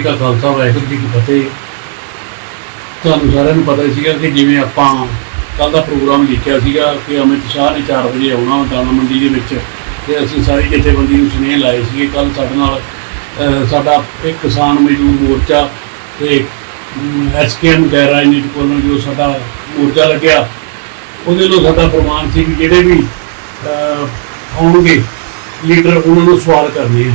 ਕਾ ਖਾਲਸਾ, ਵਾਹਿਗੁਰੂ ਜੀ ਕੀ ਫਤਿਹ। ਤੁਹਾਨੂੰ ਸਾਰਿਆਂ ਨੂੰ ਪਤਾ ਸੀਗਾ ਕਿ ਜਿਵੇਂ ਆਪਾਂ ਕੱਲ ਦਾ ਪ੍ਰੋਗਰਾਮ ਲਿਖਿਆ ਸੀਗਾ ਕਿ ਅਮਿਤ ਸ਼ਾਹ ਨੇ 4 ਵਜੇ ਆਉਣਾ ਦਾਣਾ ਮੰਡੀ ਦੇ ਵਿੱਚ ਤੇ ਅਸੀਂ ਸਾਰੀ ਜਥੇਬੰਦੀ ਨੂੰ ਸੁਨੇਹੇ ਲਾਏ ਸੀਗੇ। ਕੱਲ ਸਾਡੇ ਨਾਲ ਸਾਡਾ ਇੱਕ ਕਿਸਾਨ ਮਜ਼ਦੂਰ ਮੋਰਚਾ ਤੇ ਐਸਕੇਐਮ ਗੈਰ ਰਾਜਨੀਤਿਕ ਵੱਲੋਂ ਜੋ ਸਾਡਾ ਮੋਰਚਾ ਲੱਗਿਆ, ਉਹਦੇ ਲਈ ਸਾਡਾ ਪ੍ਰਮਾਣ ਸੀ ਕਿ ਜਿਹੜੇ ਵੀ ਆਉਣਗੇ, ਲੀਡਰ ਉਹਨਾਂ ਨੂੰ ਸਵਾਲ ਕਰਨੇ ਆ।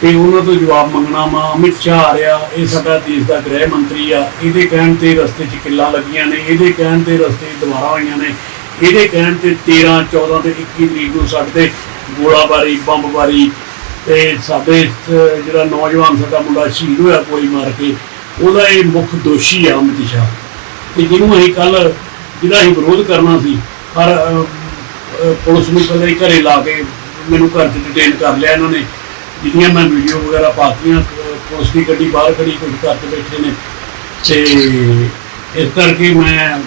ਤੇ ਉਹਨਾਂ ਤੋਂ ਜਵਾਬ ਮੰਗਣਾ ਵਾ ਅਮਿਤ ਸ਼ਾਹ ਆ ਰਿਹਾ, ਇਹ ਸਾਡਾ ਦੇਸ਼ ਦਾ ਗ੍ਰਹਿ ਮੰਤਰੀ ਆ। ਇਹਦੇ ਕਹਿਣ ਤੇ ਰਸਤੇ 'ਚ ਕਿੱਲਾਂ ਲੱਗੀਆਂ ਨੇ, ਇਹਦੇ ਕਹਿਣ ਤੇ ਰਸਤੇ 'ਚ ਦੁਬਾਰਾ ਹੋਈਆਂ ਨੇ, ਇਹਦੇ ਕਹਿਣ ਤੇ 13 14 ਤੇ 21 ਤਰੀਕ ਨੂੰ ਸਾਡੇ ਤੇ ਗੋਲਾਬਾਰੀ, ਬੰਬਬਾਰੀ ਤੇ ਸਾਡੇ ਜਿਹੜਾ ਨੌਜਵਾਨ ਸਾਡਾ ਮੁੰਡਾ ਸ਼ਹੀਦ ਹੋਇਆ ਗੋਲੀ ਮਾਰ ਕੇ, ਉਹਦਾ ਇਹ ਮੁੱਖ ਦੋਸ਼ੀ ਆ ਅਮਿਤ ਸ਼ਾਹ। ਤੇ ਜਿਹਨੂੰ ਅਸੀਂ ਕੱਲ ਜਿਹਦਾ ਅਸੀਂ ਵਿਰੋਧ ਕਰਨਾ ਸੀ ਪਰ ਪੁਲਿਸ ਨੂੰ ਪਹਿਲਾਂ ਹੀ ਘਰੇ ਲਾ ਕੇ ਮੈਨੂੰ ਘਰ 'ਚ ਡਿਟੇਨ ਕਰ ਲਿਆ ਇਹਨਾਂ ਨੇ। ਜਿਹਦੀਆਂ ਮੈਂ ਵੀਡੀਓ ਵਗੈਰਾ ਪਾਤੀਆਂ ਪੁਲਿਸ ਦੀ ਗੱਡੀ ਬਾਹਰ ਖੜੀ ਕੁਝ ਘਰ 'ਚ ਬੈਠੇ ਨੇ। ਤੇ ਇਸ ਕਰਕੇ ਮੈਂ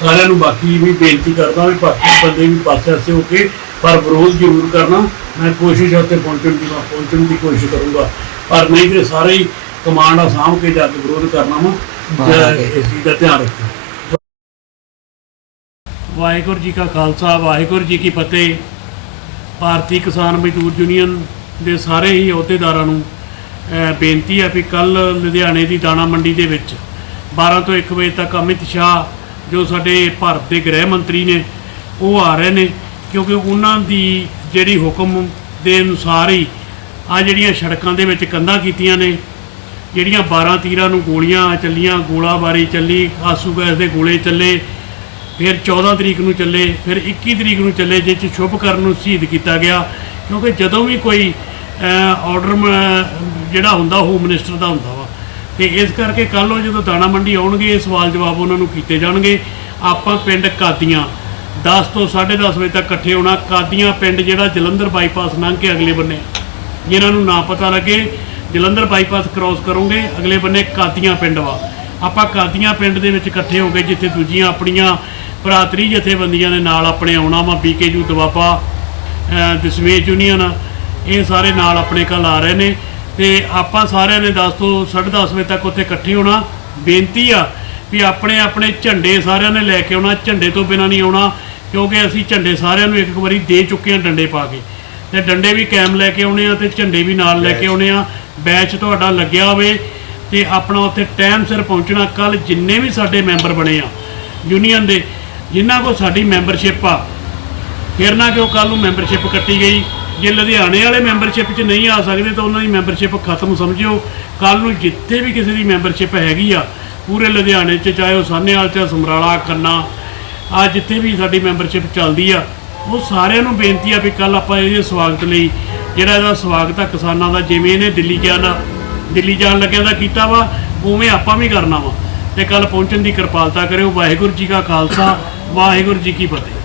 ਸਾਰਿਆਂ ਨੂੰ ਬਾਕੀ ਵੀ ਬੇਨਤੀ ਕਰਦਾ ਵੀ ਬਾਕੀ ਬੰਦੇ ਵੀ ਪਾਸੇ ਆਸੇ ਹੋ ਕੇ ਪਰ ਵਿਰੋਧ ਜ਼ਰੂਰ ਕਰਨਾ। ਮੈਂ ਕੋਸ਼ਿਸ਼ ਉੱਥੇ ਪਹੁੰਚਣ ਦੀ ਮੈਂ ਪਹੁੰਚਣ ਦੀ ਕੋਸ਼ਿਸ਼ ਕਰੂੰਗਾ। ਪਰ ਨਹੀਂ ਤੇ ਸਾਰੇ ਹੀ ਕਮਾਂਡ ਆ ਸਾਂਭ ਕੇ ਜਾ ਕੇ ਵਿਰੋਧ ਕਰਨਾ ਵਾ। ਇਸ ਚੀਜ਼ ਦਾ ਧਿਆਨ ਰੱਖੋ ਵਾਹਿਗੁਰੂ ਜੀ ਕਾ ਖਾਲਸਾ ਵਾਹਿਗੁਰੂ ਜੀ ਕੀ ਫਤਿਹ। ਭਾਰਤੀ ਕਿਸਾਨ ਮਜ਼ਦੂਰ ਯੂਨੀਅਨ ਦੇ ਸਾਰੇ ਹੀ ਅਹੁਦੇਦਾਰਾਂ ਨੂੰ ਬੇਨਤੀ ਹੈ ਵੀ ਕੱਲ ਲੁਧਿਆਣੇ ਦੀ ਦਾਣਾ ਮੰਡੀ ਦੇ ਵਿੱਚ 12 ਤੋਂ 1 ਵਜੇ ਤੱਕ ਅਮਿਤ ਸ਼ਾਹ, ਜੋ ਸਾਡੇ ਭਾਰਤ ਦੇ ਗ੍ਰਹਿ ਮੰਤਰੀ ਨੇ, ਉਹ ਆ ਰਹੇ ਨੇ, ਕਿਉਂਕਿ ਉਹਨਾਂ ਦੀ ਜਿਹੜੀ ਹੁਕਮ ਦੇ ਅਨੁਸਾਰ ਹੀ ਆ ਜਿਹੜੀਆਂ ਸੜਕਾਂ ਦੇ ਵਿੱਚ ਕੰਧਾਂ ਕੀਤੀਆਂ ਨੇ, ਜਿਹੜੀਆਂ 12 ਤੀਰਾਂ ਨੂੰ ਗੋਲੀਆਂ ਚੱਲੀਆਂ, ਗੋਲਾਬਾਰੀ ਚੱਲੀ, ਆਸੂ ਗੈਸ ਦੇ ਗੋਲੇ ਚੱਲੇ, ਫਿਰ 14 ਤਰੀਕ ਨੂੰ ਚੱਲੇ, ਫਿਰ 21 ਤਰੀਕ ਨੂੰ ਚੱਲੇ ਜਿਸ 'ਚ ਸ਼ੁਭ ਕਰਨ ਨੂੰ ਸ਼ਹੀਦ ਕੀਤਾ ਗਿਆ, ਕਿਉਂਕਿ ਜਦੋਂ ਵੀ ਕੋਈ ਆਰਡਰ ਜਿਹੜਾ ਹੁੰਦਾ ਹੋਮ ਮਿਨਿਸਟਰ ਦਾ ਹੁੰਦਾ ਵਾ। ਤੇ ਇਸ ਕਰਕੇ ਕੱਲ ਉਹ ਜਦੋਂ ਦਾਣਾ ਮੰਡੀ ਆਉਣਗੇ, ਇਹ ਸਵਾਲ ਜਵਾਬ ਉਹਨਾਂ ਨੂੰ ਕੀਤੇ ਜਾਣਗੇ। ਆਪਾਂ ਪਿੰਡ ਕਾਦੀਆਂ 10 ਤੋਂ 10:30 ਵਜੇ ਤੱਕ ਇਕੱਠੇ ਹੋਣਾ। ਕਾਦੀਆਂ ਪਿੰਡ ਜਿਹੜਾ ਜਲੰਧਰ ਬਾਈਪਾਸ ਲੰਘ ਕੇ ਅਗਲੇ ਬੰਨੇ। ਜਿਨ੍ਹਾਂ ਨੂੰ ਨਾ ਪਤਾ ਲੱਗੇ, ਜਲੰਧਰ ਬਾਈਪਾਸ ਕ੍ਰਾਸ ਕਰੋਗੇ, ਅਗਲੇ ਬੰਨੇ ਕਾਦੀਆਂ ਪਿੰਡ ਵਾ। ਆਪਾਂ ਕਾਦੀਆਂ ਪਿੰਡ ਦੇ ਵਿੱਚ ਇਕੱਠੇ ਹੋ ਗਏ, ਜਿੱਥੇ ਦੂਜੀਆਂ ਆਪਣੀਆਂ ਭਰਾਤਰੀ ਜਥੇਬੰਦੀਆਂ ਦੇ ਨਾਲ ਆਪਣੇ ਆਉਣਾ ਵਾ ਬੀਕੇਯੂ ਦਵਾਪਾ ਅਹ ਦਸਮੇਸ਼ ਯੂਨੀਅਨ। ਇਹ ਸਾਰੇ ਨਾਲ ਆਪਣੇ ਕੱਲ ਆ ਰਹੇ ਨੇ ਤੇ ਆਪਾਂ ਸਾਰਿਆਂ ਨੇ 10 ਤੋਂ 10:30 ਵਜੇ ਤੱਕ ਉੱਥੇ ਇਕੱਠੇ ਹੋਣਾ। ਬੇਨਤੀ ਆ ਵੀ ਆਪਣੇ ਆਪਣੇ ਝੰਡੇ ਸਾਰਿਆਂ ਨੇ ਲੈ ਕੇ ਆਉਣਾ। ਝੰਡੇ ਤੋਂ ਬਿਨਾਂ ਨਹੀਂ ਆਉਣਾ ਕਿਉਂਕਿ ਅਸੀਂ ਝੰਡੇ ਸਾਰਿਆਂ ਨੂੰ ਇੱਕ ਇੱਕ ਵਾਰੀ ਦੇ ਚੁੱਕੇ ਹਾਂ ਡੰਡੇ ਪਾ ਕੇ। ਤੇ ਡੰਡੇ ਵੀ ਕਾਇਮ ਲੈ ਕੇ ਆਉਣੇ ਆ ਤੇ ਝੰਡੇ ਵੀ ਨਾਲ ਲੈ ਕੇ ਆਉਣੇ ਆ। ਬੈਚ ਤੁਹਾਡਾ ਲੱਗਿਆ ਹੋਵੇ ਤੇ ਆਪਣਾ ਉੱਥੇ ਟਾਈਮ ਸਿਰ ਪਹੁੰਚਣਾ। ਕੱਲ ਜਿੰਨੇ ਵੀ ਸਾਡੇ ਮੈਂਬਰ ਬਣੇ ਆ ਯੂਨੀਅਨ ਦੇ ਜਿਨ੍ਹਾਂ ਕੋਲ ਸਾਡੀ ਮੈਂਬਰਸ਼ਿਪ ਆ ਫਿਰ ਨਾ ਕਿ ਉਹ ਕੱਲ ਨੂੰ ਮੈਂਬਰਸ਼ਿਪ ਕੱਟੀ ਗਈ? ਜੇ ਲੁਧਿਆਣੇ ਵਾਲੇ ਮੈਂਬਰਸ਼ਿਪ 'ਚ ਨਹੀਂ ਆ ਸਕਦੇ ਤਾਂ ਉਹਨਾਂ ਦੀ ਮੈਂਬਰਸ਼ਿਪ ਖਤਮ ਸਮਝਿਓ। ਕੱਲ ਨੂੰ ਜਿੱਥੇ ਵੀ ਕਿਸੇ ਦੀ ਮੈਂਬਰਸ਼ਿਪ ਹੈਗੀ ਆ, ਪੂਰੇ ਲੁਧਿਆਣੇ 'ਚ, ਚਾਹੇ ਉਹ ਸਾਹਨੇਵਾਲ 'ਚ, ਸਮਰਾਲਾ ਕੰਨਾ ਆ ਜਿੱਥੇ ਵੀ ਸਾਡੀ ਮੈਂਬਰਸ਼ਿਪ ਚੱਲਦੀ ਆ, ਉਹ ਸਾਰਿਆਂ ਨੂੰ ਬੇਨਤੀ ਆ ਵੀ ਕੱਲ ਆਪਾਂ ਇਹਦੇ ਸਵਾਗਤ ਲਈ, ਜਿਹੜਾ ਇਹਦਾ ਸਵਾਗਤ ਆ ਕਿਸਾਨਾਂ ਦਾ, ਜਿਵੇਂ ਇਹਨੇ ਦਿੱਲੀ ਜਾਣ ਦਿੱਲੀ ਜਾਣ ਲੱਗਿਆ ਦਾ ਕੀਤਾ ਵਾ, ਉਵੇਂ ਆਪਾਂ ਵੀ ਕਰਨਾ ਵਾ। ਤੇ ਕੱਲ ਪਹੁੰਚਣ ਦੀ ਕਿਰਪਾਲਤਾ ਕਰਿਓ। ਵਾਹਿਗੁਰੂ ਜੀ ਕਾ ਖਾਲਸਾ, ਵਾਹਿਗੁਰੂ ਜੀ ਕੀ ਫਤਿਹ।